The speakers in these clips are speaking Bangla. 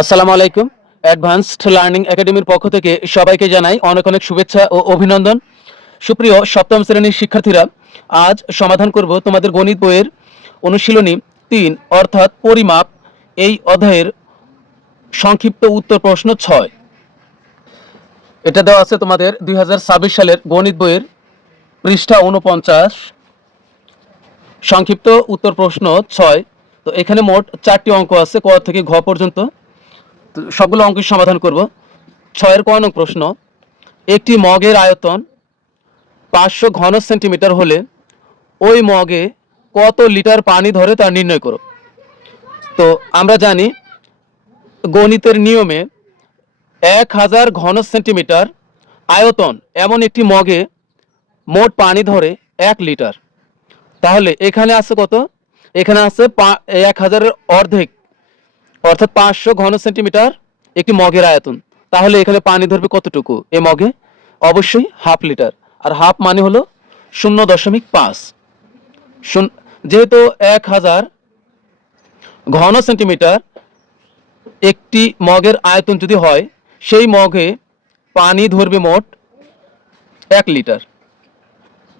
আসসালামু আলাইকুম। অ্যাডভান্সড লার্নিং একাডেমির পক্ষ থেকে সবাইকে জানাই অনেক অনেক শুভেচ্ছা ও অভিনন্দন। সুপ্রিয় সপ্তম শ্রেণীর শিক্ষার্থীরা, আজ সমাধান করব তোমাদের গণিত বইয়ের অনুশীলনী ৩ অর্থাৎ পরিমাপ এই অধ্যায়ের সংক্ষিপ্ত উত্তর প্রশ্ন ৬। এটা দেওয়া আছে তোমাদের ২০২৬ সালের গণিত বইয়ের পৃষ্ঠা ৪৯, সংক্ষিপ্ত উত্তর প্রশ্ন ৬। তো এখানে মোট ৪টি অঙ্ক আছে, ক থেকে ঘ পর্যন্ত। তো সবগুলো অঙ্কের সমাধান করব। ৬-এর ক নং প্রশ্ন, একটি মগের আয়তন ৫০০ ঘন সেন্টিমিটার হলে ওই মগে কত লিটার পানি ধরে তা নির্ণয় করো। তো আমরা জানি গণিতের নিয়মে ১০০০ ঘন সেন্টিমিটার আয়তন এমন একটি মগে মোট পানি ধরে ১ লিটার। তাহলে এখানে আছে কত? এখানে আছে ১০০০-এর অর্ধেক, অর্থাৎ ৫০০ ঘন সেন্টিমিটার একটি মগের আয়তন। তাহলে এখানে পানি ধরবে কতটুকু এ মগে? অবশ্যই হাফ লিটার। আর হাফ মানে হলো ০.৫। যেহেতু ১০০০ ঘন সেন্টিমিটার একটি মগের আয়তন যদি হয়, সেই মগে পানি ধরবে মোট ১ লিটার।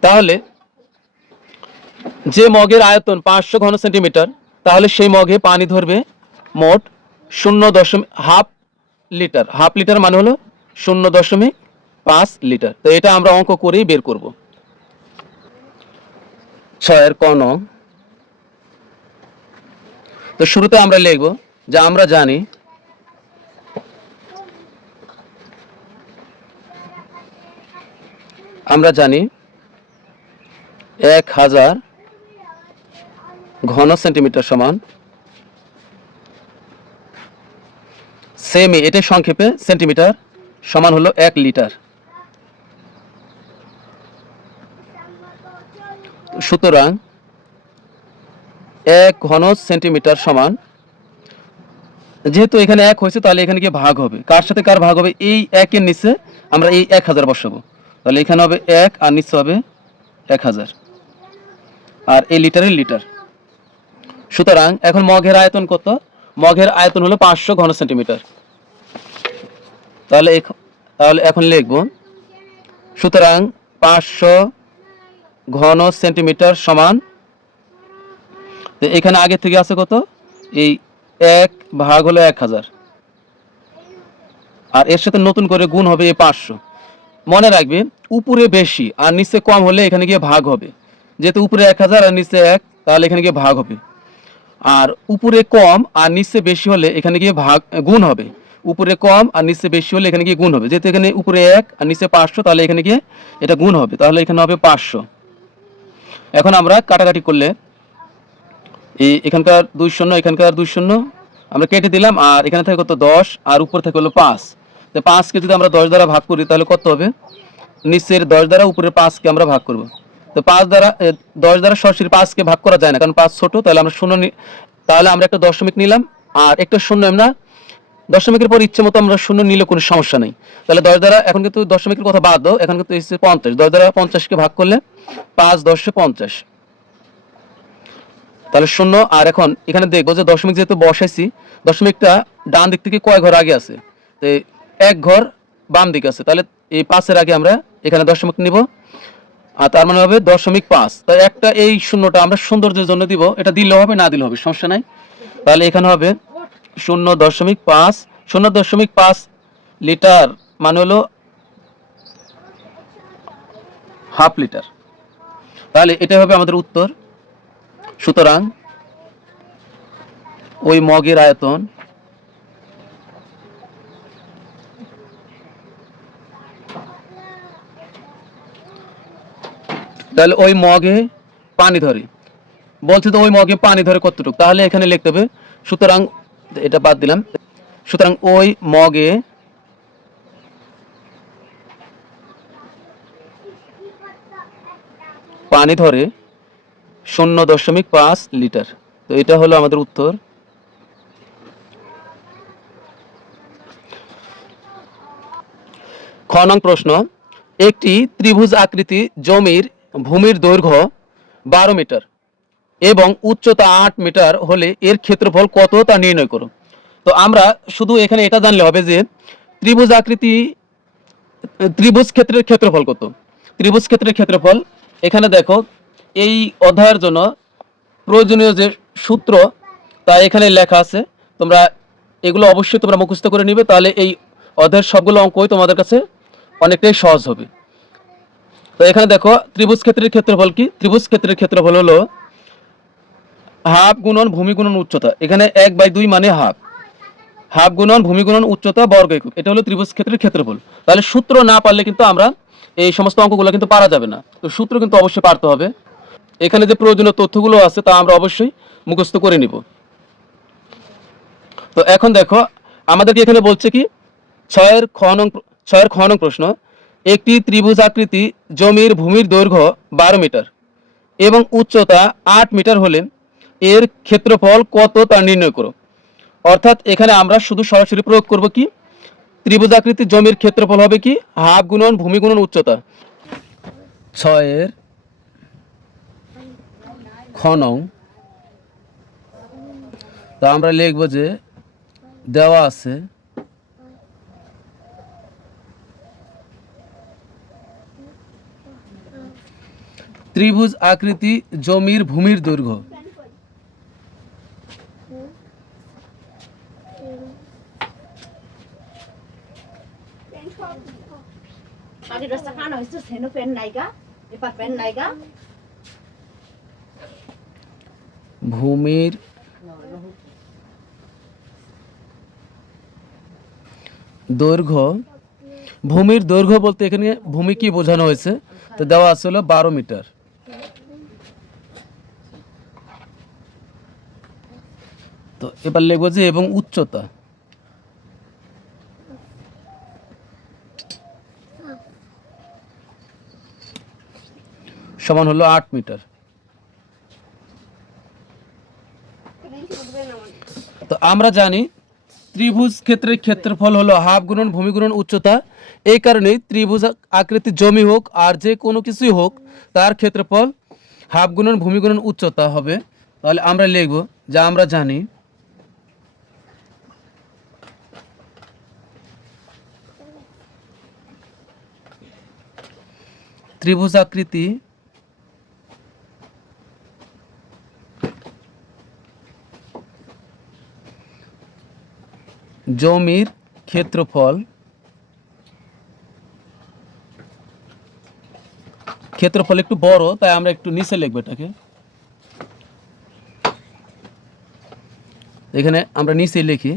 তাহলে যে মগের আয়তন ৫০০ ঘন সেন্টিমিটার, তাহলে সেই মগে পানি ধরবে মোট ০.৫ লিটার। হাফ লিটার মানে হলো ০.৫ লিটার। তো এটা আমরা অঙ্ক করেই বের করব। ৬-এর ক নং। তো শুরুতে আমরা লিখব যে আমরা জানি আমরা জানি ১০০০ ঘন সেন্টিমিটার সমান সেমি, এটা সংক্ষেপে সেন্টিমিটার, সমান হলো ১ লিটার। সুতরাং ১ ঘন সেন্টিমিটার সমান, যেহেতু এখানে ১ হয়েছে তাহলে এখানে গিয়ে ভাগ হবে। কার সাথে কার ভাগ হবে? এই ১-এর নিচে আমরা এই ১০০০ বসাবো। তাহলে এখানে হবে ১ আর নিচে হবে ১০০০, আর এই লিটারের লিটার। সুতরাং এখন মগের আয়তন কত? মগের আয়তন হলো ৫০০ ঘন সেন্টিমিটার। তাহলে এখন লিখব, সুতরাং ৫০০ ঘন সেন্টিমিটার সমান, এখানে আগে থেকে আছে কত? এই ১ ভাগ হলো ১০০০, আর এর সাথে নতুন করে গুণ হবে এই ৫০০। মনে রাখবে, উপরে বেশি আর নিচে কম হলে এখানে গিয়ে ভাগ হবে। যেহেতু উপরে ১০০০ আর নিচে ১, তাহলে এখানে গিয়ে ভাগ হবে। আর উপরে কম আর নিচে বেশি হলে এখানে গিয়ে গুণ হবে। উপরে কম আর নিচে বেশি হলে এখানে গিয়ে গুণ হবে। যেহেতু এখানে উপরে ১ আর নিচে ৫০০, তাহলে এখানে গিয়ে এটা গুণ হবে। তাহলে এখানে হবে ৫০০। এখন আমরা কাটাকাটি করলে এখানকার ২ শূন্য, এখানকার ২ শূন্য আমরা কেটে দিলাম, আর এখানে থাকে কত? ১০, আর উপর থেকে হলো ৫। তো ৫কে যদি আমরা ১০ দ্বারা ভাগ করি তাহলে কত হবে? নিচের ১০ দ্বারা উপরের ৫কে আমরা ভাগ করব। তো ১০ দ্বারা সরাসরি 5কে ভাগ করা যায় না, কারণ ৫ ছোট। তাহলে আমরা শূন্য, তাহলে আমরা একটা দশমিক নিলাম, আর একটা শূন্য। আমরা দশমিকের পর ইচ্ছে মতো আমরা শূন্য নিলে কোনো সমস্যা নেই। তাহলে ১০ দ্বারা, এখন কিন্তু দশমিকের কথা বাদ দাও, এখন কিন্তু এসেছে ৫০। ১০ দ্বারা ৫০কে ভাগ করলে ৫ ১০ ৫০, তাহলে শূন্য। আর এখন এখানে দেখবো যে দশমিক যেহেতু বসাইছি, দশমিকটা ডান দিক থেকে কয় ঘর আগে আছে? তো ১ ঘর বাম দিকে আছে। তাহলে এই ৫-এর আগে আমরা এখানে দশমিক নিব, আর তার মানে হবে ০.৫। তাই একটা এই শূন্যটা আমরা সৌন্দর্যের জন্য দিব, এটা দিলেও হবে না দিলেও হবে, সমস্যা নাই। তাহলে এখানে হবে ০.৫। ০.৫ লিটার মানে হলো হাফ লিটার। তাহলে এটা হবে আমাদের উত্তর। সুতরাং ওই মগের আয়তন তাহলে ওই মগে পানি ধরে, বলছে তো ওই মগে পানি ধরে কতটুকু, তাহলে এখানে লিখতে হবে, সুতরাং এটা বাদ দিলাম। সুতরাং ওই মগে পানি ধরে ০.৫ লিটার। তো এটা হলো আমাদের উত্তর। খ নং প্রশ্ন, একটি ত্রিভুজ আকৃতি জমির ভূমির দৈর্ঘ্য ১২ মিটার এবং উচ্চতা ৮ মিটার হলে এর ক্ষেত্রফল কত তা নির্ণয় করো। তো আমরা শুধু এখানে এটা জানলে হবে যে ত্রিভুজ আকৃতি, ত্রিভুজ ক্ষেত্রের ক্ষেত্রফল কত। ত্রিভুজ ক্ষেত্রের ক্ষেত্রফল এখানে দেখো এই অধ্যায়ের জন্য প্রয়োজনীয় যে সূত্র তা এখানে লেখা আছে, তোমরা এগুলো অবশ্যই তোমরা মুখস্থ করে নিবে, তাহলে এই অধ্যায়ের সবগুলো অঙ্কই তোমাদের কাছে অনেকটাই সহজ হবে। তো এখানে দেখো ত্রিভুজ ক্ষেত্রের ক্ষেত্রফল কি, ত্রিভুজ ক্ষেত্রের ক্ষেত্রফল হলো হাফ গুণন ভূমি গুণন উচ্চতা। এখানে 1/2 মানে হাফ, হাফ গুণন ভূমি গুণন উচ্চতা বর্গ একক, এটা হলো ত্রিভুজ ক্ষেত্রের ক্ষেত্রফল। তাহলে সূত্র না পারলে কিন্তু আমরা এই সমস্ত অঙ্কগুলো কিন্তু পারা যাবে না, তো সূত্র কিন্তু অবশ্যই পারতে হবে। এখানে যে প্রয়োজনীয় তথ্যগুলো আছে তা আমরা অবশ্যই মুখস্থ করে নিব। তো এখন দেখো আমাদেরকে এখানে বলছে কি 6 নং প্রশ্ন, একটি ত্রিভুজ আকৃতি জমির ভূমির দৈর্ঘ্য 12 মিটার এবং উচ্চতা 8 মিটার হলে এর ক্ষেত্রফল কত তা নির্ণয় করো। অর্থাৎ এখানে আমরা শুধু সরাসরি প্রয়োগ করব কি, ত্রিভুজ আকৃতি জমির ক্ষেত্রফল হবে কি হাফ গুণন ভূমি গুণন উচ্চতা। 6 তা আমরা লিখব যে দেওয়া আছে ত্রিভুজ আকৃতি জমির ভূমির দৈর্ঘ্য ভূমির দৈর্ঘ্য, ভূমির দৈর্ঘ্য বলতে এখানে ভূমি কি বোঝানো হয়েছে, তো দেওয়া আছে হলো 12 মিটার। তো এবার লিখবো যে এবং উচ্চতা সমান হলো 8 মিটার। তো আমরা জানি ত্রিভুজ ক্ষেত্রের ক্ষেত্রফল হলো হাফ গুণন ভূমি গুণন উচ্চতা, এই কারণেই ত্রিভুজ আকৃতির জমি হোক আর যে কোনো কিছুই হোক তার ক্ষেত্রফল হাফ গুণন ভূমি গুণন উচ্চতা হবে। তাহলে আমরা লিখব যা আমরা জানি ত্রিভুজ আকৃতি জমির ক্ষেত্রফল, ক্ষেত্রফল একটু বড় তাই আমরা একটু নিচে লিখব এটাকে, এখানে আমরা নিচে লিখি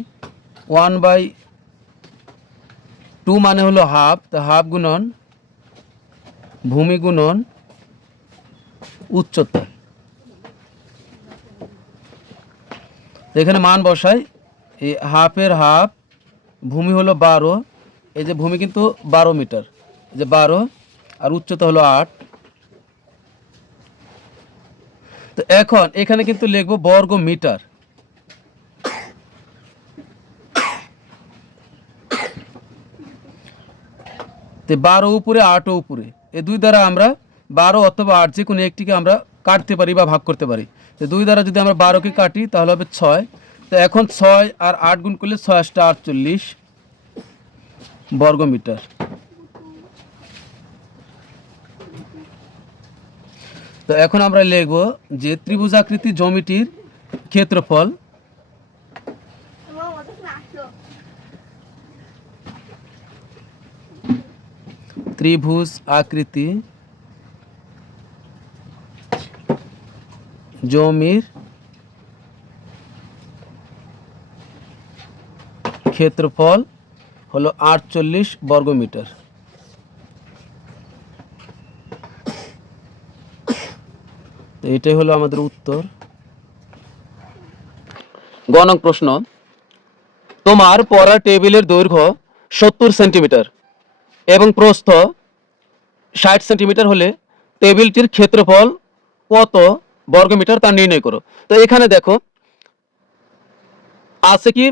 1/2 মানে হলো হাফ, তো হাফ গুণন ভূমি গুণন উচ্চতা। এখানে মান বসাই, এই হাফের হাফ, ভূমি হলো 12, এই যে ভূমি কিন্তু 12 মিটার, এই যে 12 আর উচ্চতা হলো 8। তো এখন এখানে কিন্তু লিখবো বর্গ মিটার, তো 12 উপরে 8 উপরে, এই দুই দ্বারা আমরা 12 অথবা 8 যে কোনো একটিকে আমরা কাটতে পারি বা ভাগ করতে পারি। তো দুই দ্বারা যদি আমরা 12কে কাটি তাহলে হবে 6। তো এখন 6 আর 8 গুণ করলে 6 × 8 = 48 বর্গ মিটার। তো এখন আমরা লিখব যে ত্রিভুজাকৃতি জমিটির ক্ষেত্রফল ত্রিভুজ আকৃতি জমির ক্ষেত্রফল হলো 48 বর্গ মিটার। তো এটাই হলো আমাদের উত্তর। গ নং প্রশ্ন, তোমার পড়া টেবিলের দৈর্ঘ্য 70 সেন্টিমিটার এবং প্রস্থ 60 সেন্টিমিটার হলে টেবিলটির ক্ষেত্রফল কত বর্গ মিটার তা নির্ণয় করো। তো এখানে দেখো আছে কি,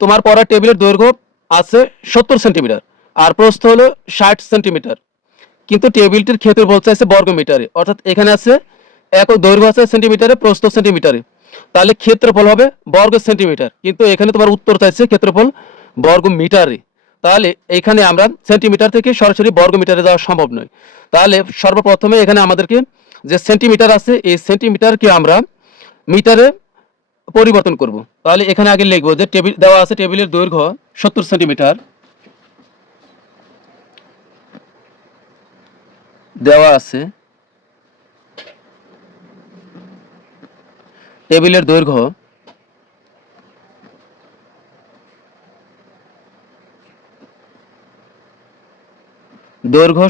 তোমার পড়া টেবিলের দৈর্ঘ্য আছে 70 সেন্টিমিটার আর প্রস্থ হলো 60 সেন্টিমিটার, কিন্তু টেবিলটির ক্ষেত্রফল চাইছে বর্গ মিটারে, অর্থাৎ এখানে আছে একক দৈর্ঘ্য আছে সেন্টিমিটারে, প্রস্থ সেন্টিমিটারে। তাহলে ক্ষেত্রফল হবে বর্গ সেন্টিমিটার, কিন্তু এখানে তোমার উত্তর চাইছে ক্ষেত্রফল বর্গ মিটারে। তাহলে এখানে আমরা সেন্টিমিটার থেকে সরাসরি বর্গ মিটারে যাওয়া সম্ভব নয়। তাহলে সর্বপ্রথমে এখানে আমাদেরকে যে সেন্টিমিটার আছে এই সেন্টিমিটারকে আমরা মিটারে পরিবর্তন করব। তাহলে এখানে আগে লিখবো যে টেবিল দেওয়া আছে, টেবিলের দৈর্ঘ্য 70 সেন্টিমিটার দেওয়া আছে, টেবিলের দৈর্ঘ্য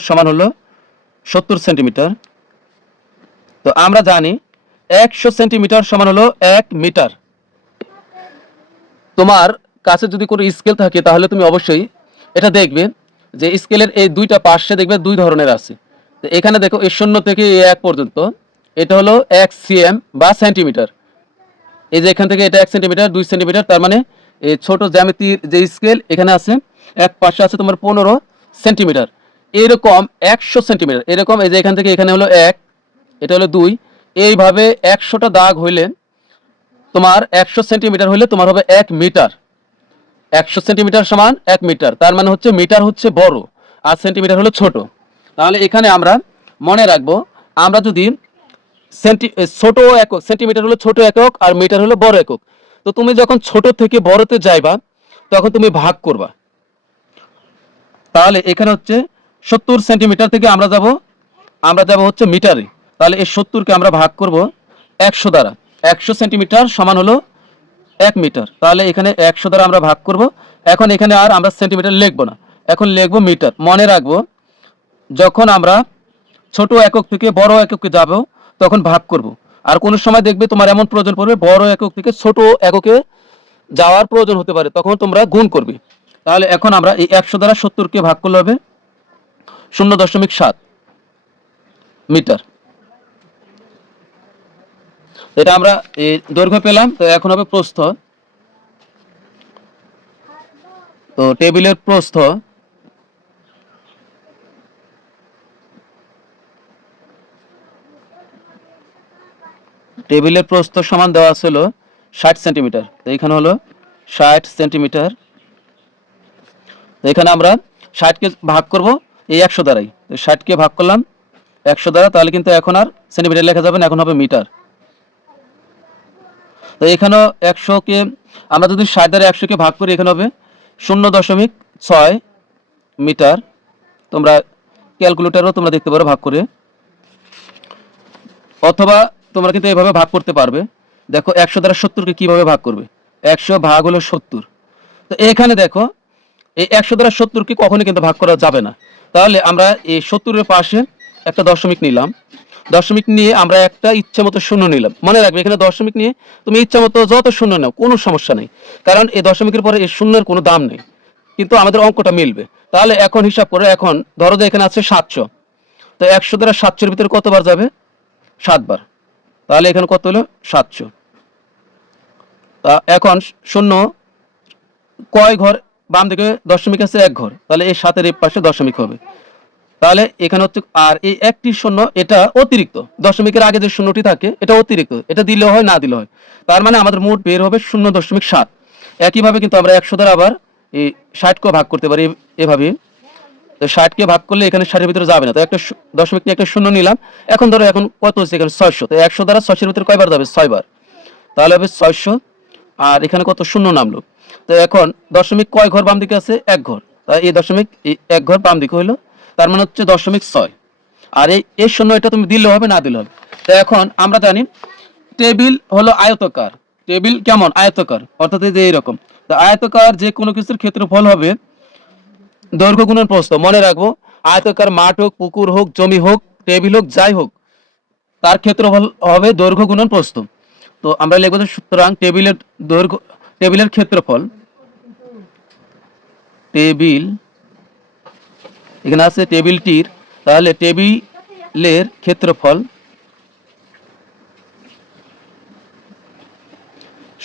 সমান হলো 70 সেন্টিমিটার। তো আমরা জানি 100 সেন্টিমিটার সমান হলো 1 মিটার। তোমার কাছে যদি কোনো স্কেল থাকে তাহলে তুমি অবশ্যই এটা দেখবে যে স্কেলের এই দুইটা পাশে দেখবে দুই ধরনের আছে। তো এখানে দেখো এই 0 থেকে এই 1 পর্যন্ত এটা হলো 1 সিএম বা সেন্টিমিটার। এই যে এখান থেকে এটা 1 সেন্টিমিটার 2 সেন্টিমিটার, তার মানে এই ছোট জ্যামিতির যে স্কেল এখানে আছে এক পাশে আছে তোমার 15 সেন্টিমিটার। এরকম 100 সেন্টিমিটার এরকম, এই যে এখান থেকে এখানে হলো 1, এটা হলো 2, এইভাবে 100টা দাগ হইলে তোমার 100 সেন্টিমিটার হলে তোমার হবে 1 মিটার। 100 সেন্টিমিটার সমান 1 মিটার, তার মানে হচ্ছে মিটার হচ্ছে বড় আর সেন্টিমিটার হলো ছোট। তাহলে এখানে আমরা মনে রাখবো, আমরা যদি ছোট একক, সেন্টিমিটার হলো ছোট একক আর মিটার হলো বড় একক। তো তুমি যখন ছোট থেকে বড়তে যাইবা তখন তুমি ভাগ করবা। তাহলে এখানে হচ্ছে 70 সেন্টিমিটার থেকে আমরা যাব হচ্ছে মিটারে। তাহলে এই 70কে আমরা ভাগ করব 100 দ্বারা। 100 সেন্টিমিটার সমান হলো 1 মিটার। তাহলে এখানে 100 দ্বারা আমরা ভাগ করব। এখন এখানে আর আমরা সেন্টিমিটার লিখবো না, এখন লিখবো মিটার। মনে রাখবো যখন আমরা ছোট একক থেকে বড় এককে যাব তখন ভাগ করব। আর কোন সময় দেখবে তোমার এমন প্রয়োজন পড়বে বড় একক থেকে ছোট এককে যাওয়ার প্রয়োজন হতে পারে, তখন তোমরা গুণ করবে। তাহলে এখন আমরা এই 100 দ্বারা 70কে ভাগ করলে হবে 0.7 মিটার। এটা আমরা এই দৈর্ঘ্য পেলাম। তো এখন হবে প্রস্থ। তো টেবিলের প্রস্থ সমান দেওয়া ছিল 60 সেন্টিমিটার। তো এখানে হলো 60 সেন্টিমিটার। তো এখানে আমরা 60কে ভাগ করব এই 100 দ্বারাই। তো 60কে ভাগ করলাম 100 দ্বারা, তাহলে কিন্তু এখন আর সেন্টিমিটার লেখা যাবে না, এখন হবে মিটার। তো এখানেও 100কে আমরা যদি 60 দ্বারা 100কে ভাগ করি এখানে হবে 0.6 মিটার। তোমরা ক্যালকুলেটরও তোমরা দেখতে পারো ভাগ করে, অথবা তোমরা কিন্তু এভাবে ভাগ করতে পারবে। দেখো 100 দ্বারা 70কে কিভাবে ভাগ করবে, 100 ভাগ হলো 70। তো এখানে দেখো এই 100 দ্বারা 70কে কখনোই কিন্তু ভাগ করা যাবে না। তাহলে আমরা এই 70-এর পাশে একটা দশমিক নিলাম, দশমিক নিয়ে আমরা একটা ইচ্ছা মতো শূন্য নিলাম। মনে রাখবে এখানে দশমিক নিয়ে তুমি ইচ্ছা মতো যত শূন্য নাও কোনো সমস্যা নেই, কারণ এই দশমিকের পরে এই শূন্যের কোনো দাম নেই, কিন্তু আমাদের অঙ্কটা মিলবে। তাহলে এখন হিসাব করে, এখন ধরো যে এখানে আছে 700, তো 100 দ্বারা 700-এর ভিতরে কতবার যাবে, 7 বার। তাহলে এখানে কত হলো 700। এখন শূন্য কয় ঘর, বাম দিকে দশমিক আছে 1 ঘর, তাহলে এই 7-এর এই পাশে দশমিক হবে। তাহলে এখানে হচ্ছে আর এই একটি শূন্য এটা অতিরিক্ত, দশমিকের আগে যে শূন্যটি থাকে এটা অতিরিক্ত, এটা দিলে হয় না দিলে হয়। তার মানে আমাদের মোট বের হবে 0.7। একইভাবে কিন্তু আমরা 100 দ্বারা আবার এই 60কে ভাগ করতে পারি এভাবে। তো 60কে ভাগ করলে এখানে 60-এর ভিতরে যাবে না, তো একটা দশমিক নিয়ে একটা শূন্য নিলাম। এখন ধরো এখন কত হচ্ছে, এখানে 600, তো 100 দ্বারা 600-এর ভিতরে কয়বার যাবে, 6 বার। তাহলে হবে 600। আর এখানে কত শূন্য নামলো। তো এখন দশমিক কয় ঘর বাম দিকে আছে, 1 ঘর, তাই এই দশমিক 1 ঘর বাম দিকে হইলো, তার মানে হচ্ছে 0.6। আর এই শূন্য এটা তুমি দিলে হবে না দিলে হবে। তো এখন আমরা জানি টেবিল হলো আয়তকার, টেবিল কেমন আয়তকার, অর্থাৎ এই যে এইরকম। তো আয়তকার যে কোনো কিছুর ক্ষেত্রফল হবে দৈর্ঘ্য গুণন প্রস্থ। মনে রাখবো আয়তকার মাঠ হোক, পুকুর হোক, জমি হোক, টেবিল হোক, যাই হোক, তার ক্ষেত্রফল হবে দৈর্ঘ্য গুণন প্রস্থ। তো আমরা লিখবো যে সুতরাং টেবিলের ক্ষেত্রফল, টেবিল এখানে আছে টেবিলটির, তাহলে টেবিলের ক্ষেত্রফল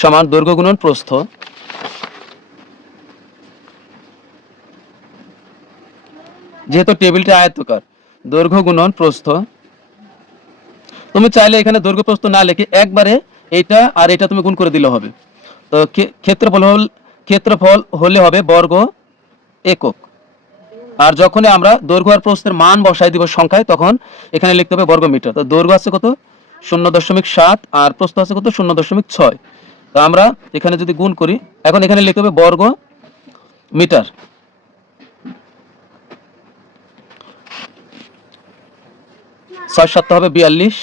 সমান দৈর্ঘ্য গুণন প্রস্থ। যেহেতু টেবিলটা আয়তাকার, দৈর্ঘ্য গুণন প্রস্থ। তুমি চাইলে এখানে দৈর্ঘ্য প্রস্থ না লিখে একবারে এটা আর এটা তুমি গুণ করে দিলে হবে। তো ক্ষেত্রফল হলে হবে বর্গ একক। আর যখনই আমরা দৈর্ঘ্য আর প্রস্থের মান বসাই দিব সংখ্যায়, তখন এখানে লিখতে হবে বর্গ মিটার। তো দৈর্ঘ্য আছে কত 0.7 আর প্রস্থ আছে কত 0.6। তো আমরা এখানে যদি গুণ করি, এখন এখানে লিখতে হবে বর্গ মিটার। 6 7 হবে 42,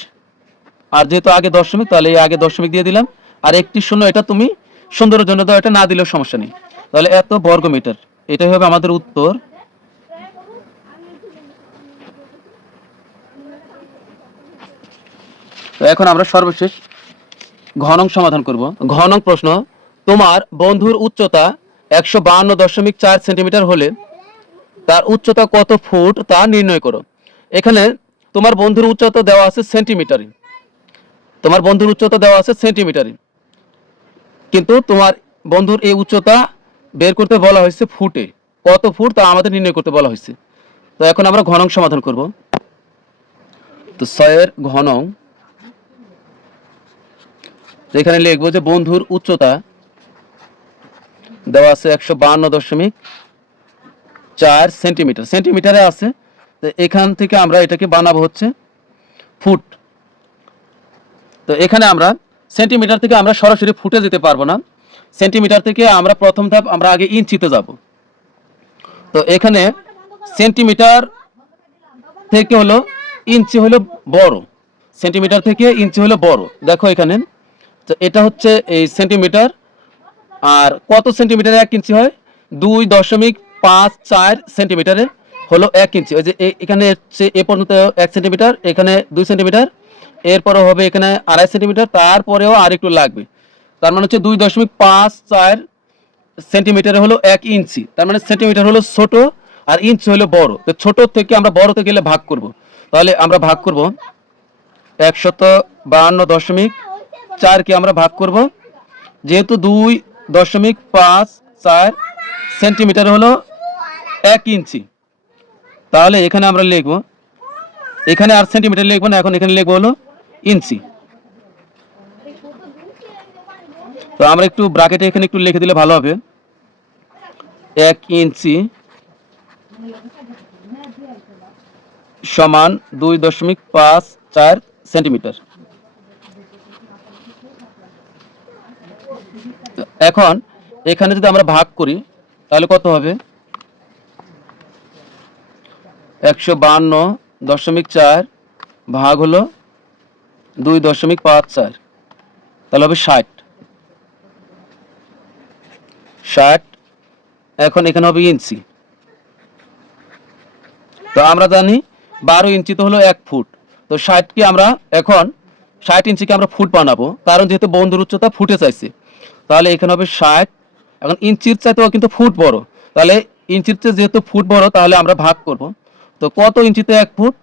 আর যেহেতু আগে দশমিক তাহলে এই আগে দশমিক দিয়ে দিলাম, আর একটি শূন্য এটা তুমি সুন্দরের জন্য দাও, এটা না দিলেও সমস্যা নেই। তাহলে এত বর্গ মিটার, এটাই হবে আমাদের উত্তর। তো এখন আমরা সর্বশেষ ঘনং সমাধান করব। ঘনং প্রশ্ন, তোমার বন্ধুর উচ্চতা 152.4 সেন্টিমিটার হলে তার উচ্চতা কত ফুট তা নির্ণয় করো। এখানে তোমার বন্ধুর উচ্চতা দেওয়া আছে সেন্টিমিটারে, তোমার বন্ধুর উচ্চতা দেওয়া আছে সেন্টিমিটারে, কিন্তু তোমার বন্ধুর এই উচ্চতা বের করতে বলা হয়েছে ফুটে। কত ফুট তা আমাদের নির্ণয় করতে বলা হয়েছে। তো এখন আমরা ঘনং সমাধান করব। তো 6 এর ঘনং, এখানে লিখবো যে বন্ধুর উচ্চতা দেওয়া আছে 152.4 সেন্টিমিটার, সেন্টিমিটারে আছে। তো এখান থেকে আমরা এটাকে বানাবো হচ্ছে ফুট। তো এখানে আমরা সেন্টিমিটার থেকে আমরা সরাসরি ফুটে যেতে পারবো না, সেন্টিমিটার থেকে আমরা প্রথম ধাপ আমরা আগে ইঞ্চিতে যাব। তো এখানে সেন্টিমিটার থেকে হলো ইঞ্চি হলো বড়, সেন্টিমিটার থেকে ইঞ্চি হলো বড়। দেখো এখানে, তো এটা হচ্ছে এই সেন্টিমিটার। আর কত সেন্টিমিটারে 1 ইঞ্চি হয়? 2.54 সেন্টিমিটারে হলো 1 ইঞ্চি। ওই যে এখানে হচ্ছে এ পর্যন্ত 1 সেন্টিমিটার, এখানে 2 সেন্টিমিটার, এরপরে হবে এখানে 2.5 সেন্টিমিটার, তারপরেও আর একটু লাগবে। তার মানে হচ্ছে 2.54 সেন্টিমিটারে হলো 1 ইঞ্চি। তার মানে সেন্টিমিটার হলো ছোট আর ইঞ্চি হলো বড়। তো ছোট থেকে আমরা বড়তে গেলে ভাগ করব। তাহলে আমরা ভাগ করব 152.4 কে আমরা ভাগ করব, যেহেতু 2.54 সেন্টিমিটার হলো 1 ইঞ্চি, তাহলে এখানে আমরা লিখব, এখানে আর সেন্টিমিটার লিখবো না, এখন এখানে লিখবো হলো ইঞ্চি। তো আমরা একটু ব্র্যাকেটে এখানে একটু লিখে দিলে ভালো হবে, 1 ইঞ্চি সমান 2.54 সেন্টিমিটার। এখন এখানে যদি আমরা ভাগ করি তাহলে কত হবে? 152.4 ভাগ হলো 2.54, তাহলে হবে 60। এখন এখানে হবে ইঞ্চি। তো আমরা জানি 12 ইঞ্চি তো হলো 1 ফুট। তো 60 কে আমরা এখন 60 ইঞ্চিকে আমরা ফুট বানাবো, কারণ যেহেতু বন্ধুর উচ্চতা ফুটে চাইছে। তাহলে এখানে হবে 60। এখন ইঞ্চির চাইতেও কিন্তু ফুট বড়, তাহলে ইঞ্চির চেয়ে যেহেতু ফুট বড়, তাহলে আমরা ভাগ করব। তো কত ইঞ্চিতে 1 ফুট?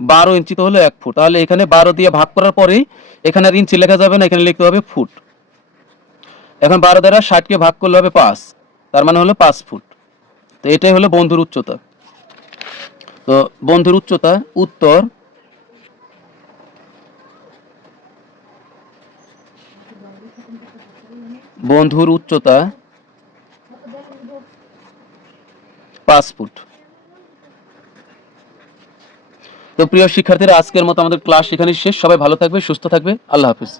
12 ইঞ্চিতে হলো 1 ফুট। তাহলে এখানে 12 দিয়ে ভাগ করার পরেই এখানে আর ইঞ্চি লেখা যাবে না, এখানে লিখতে হবে ফুট। এখন 12 দ্বারা 60 কে ভাগ করলে হবে 5, তার মানে হলো 5 ফুট। তো এটাই হলো বন্ধুর উচ্চতা। তো বন্ধুর উচ্চতা উত্তর বন্ধুর উচ্চতা 5 ফুট। তো প্রিয় শিক্ষার্থীরা, আজকের মতো আমাদের ক্লাস এখানে শেষ। সবাই ভালো থাকবে, সুস্থ থাকবে। আল্লাহ হাফেজ।